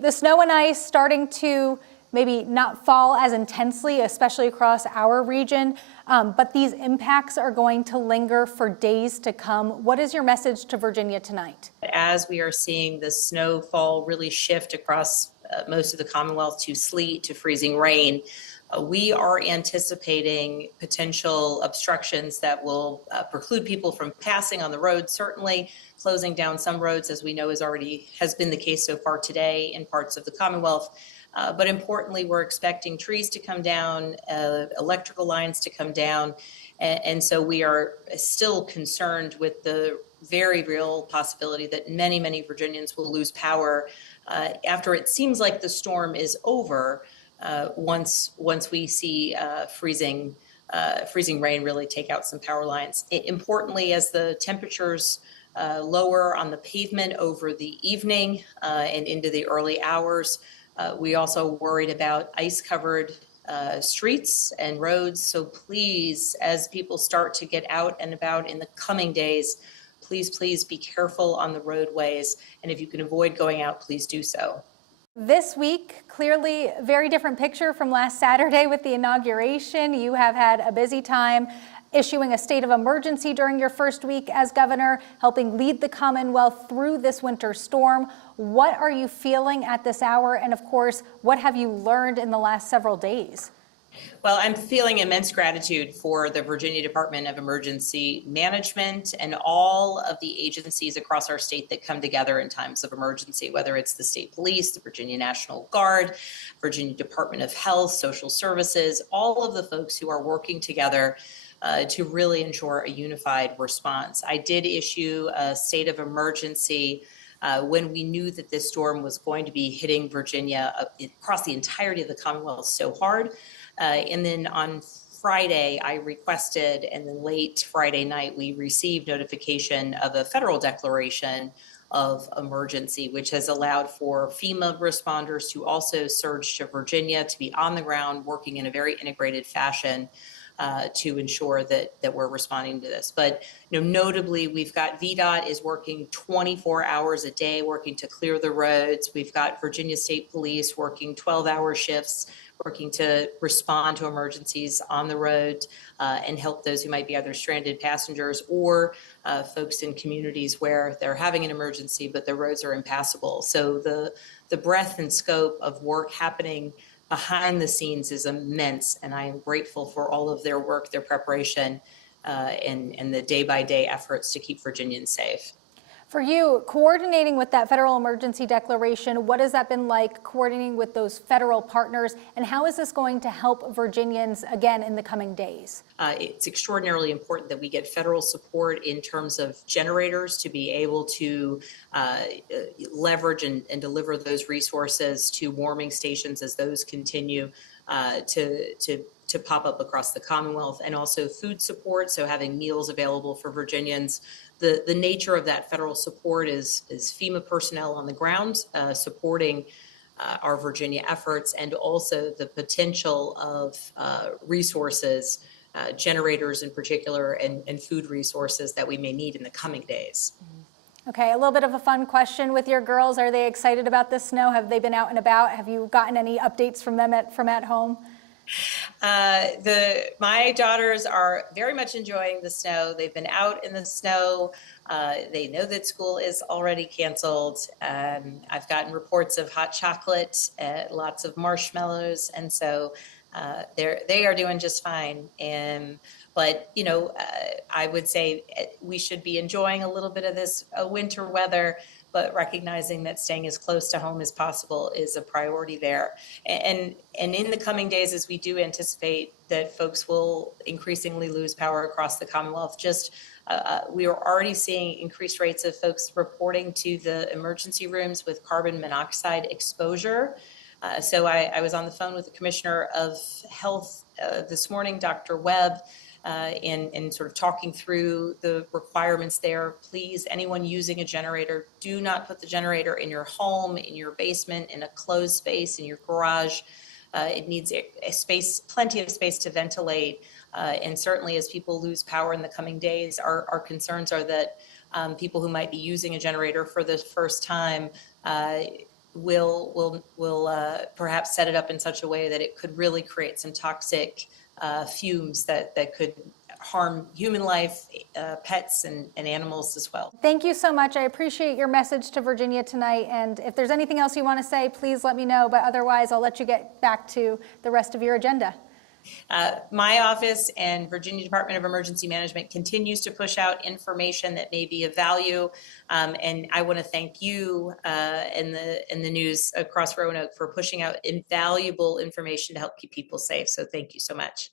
The snow and ice starting to maybe not fall as intensely, especially across our region, but these impacts are going to linger for days to come. What is your message to Virginia tonight? As we are seeing the snowfall really shift across most of the Commonwealth to sleet, to freezing rain, we are anticipating potential obstructions that will preclude people from passing on the road, certainly closing down some roads, as we know has been the case so far today in parts of the Commonwealth. But importantly, we're expecting trees to come down, electrical lines to come down, and so we are still concerned with the very real possibility that many, many Virginians will lose power after it seems like the storm is over. Once we see freezing rain really take out some power lines. Importantly, as the temperatures lower on the pavement over the evening and into the early hours, we also worried about ice-covered streets and roads. So please, as people start to get out and about in the coming days, please be careful on the roadways. And if you can avoid going out, please do so. This week, clearly a very different picture from last Saturday with the inauguration. You have had a busy time issuing a state of emergency during your first week as governor, helping lead the Commonwealth through this winter storm. What are you feeling at this hour? And of course, what have you learned in the last several days? Well, I'm feeling immense gratitude for the Virginia Department of Emergency Management and all of the agencies across our state that come together in times of emergency, whether it's the state police, the Virginia National Guard, Virginia Department of Health, Social Services, all of the folks who are working together to really ensure a unified response. I did issue a state of emergency when we knew that this storm was going to be hitting Virginia across the entirety of the Commonwealth so hard. And then on Friday, I requested, and then late Friday night, we received notification of a federal declaration of emergency, which has allowed for FEMA responders to also surge to Virginia, to be on the ground, working in a very integrated fashion to ensure that we're responding to this. But notably, we've got VDOT is working 24 hours a day, working to clear the roads. We've got Virginia State Police working 12-hour shifts, working to respond to emergencies on the road and help those who might be either stranded passengers or folks in communities where they're having an emergency, but the roads are impassable. So the breadth and scope of work happening behind the scenes is immense, and I am grateful for all of their work, their preparation, and the day-by-day efforts to keep Virginians safe. For you, coordinating with that federal emergency declaration, what has that been like coordinating with those federal partners, and how is this going to help Virginians again in the coming days? It's extraordinarily important that we get federal support in terms of generators to be able to leverage and deliver those resources to warming stations as those continue to pop up across the Commonwealth, and also food support, so having meals available for Virginians. The nature of that federal support is FEMA personnel on the ground supporting our Virginia efforts, and also the potential of resources, generators in particular, and food resources that we may need in the coming days. Okay, a little bit of a fun question with your girls. Are they excited about this snow? Have they been out and about? Have you gotten any updates from them from at home? My daughters are very much enjoying the snow. They've been out in the snow. They know that school is already canceled. I've gotten reports of hot chocolate, lots of marshmallows, and so they are doing just fine. But I would say we should be enjoying a little bit of this winter weather, but recognizing that staying as close to home as possible is a priority there. And in the coming days, as we do anticipate that folks will increasingly lose power across the Commonwealth, we are already seeing increased rates of folks reporting to the emergency rooms with carbon monoxide exposure. So I was on the phone with the Commissioner of Health this morning, Dr. Webb, and sort of talking through the requirements there. Please, anyone using a generator, do not put the generator in your home, in your basement, in a closed space, in your garage. It needs a space, plenty of space to ventilate. And certainly as people lose power in the coming days, our concerns are that people who might be using a generator for the first time will perhaps set it up in such a way that it could really create some toxic fumes that could harm human life, pets, and animals as well. Thank you so much. I appreciate your message to Virginia tonight. And if there's anything else you want to say, please let me know. But otherwise, I'll let you get back to the rest of your agenda. My office and Virginia Department of Emergency Management continues to push out information that may be of value. And I want to thank you and the news across Roanoke for pushing out invaluable information to help keep people safe. So thank you so much.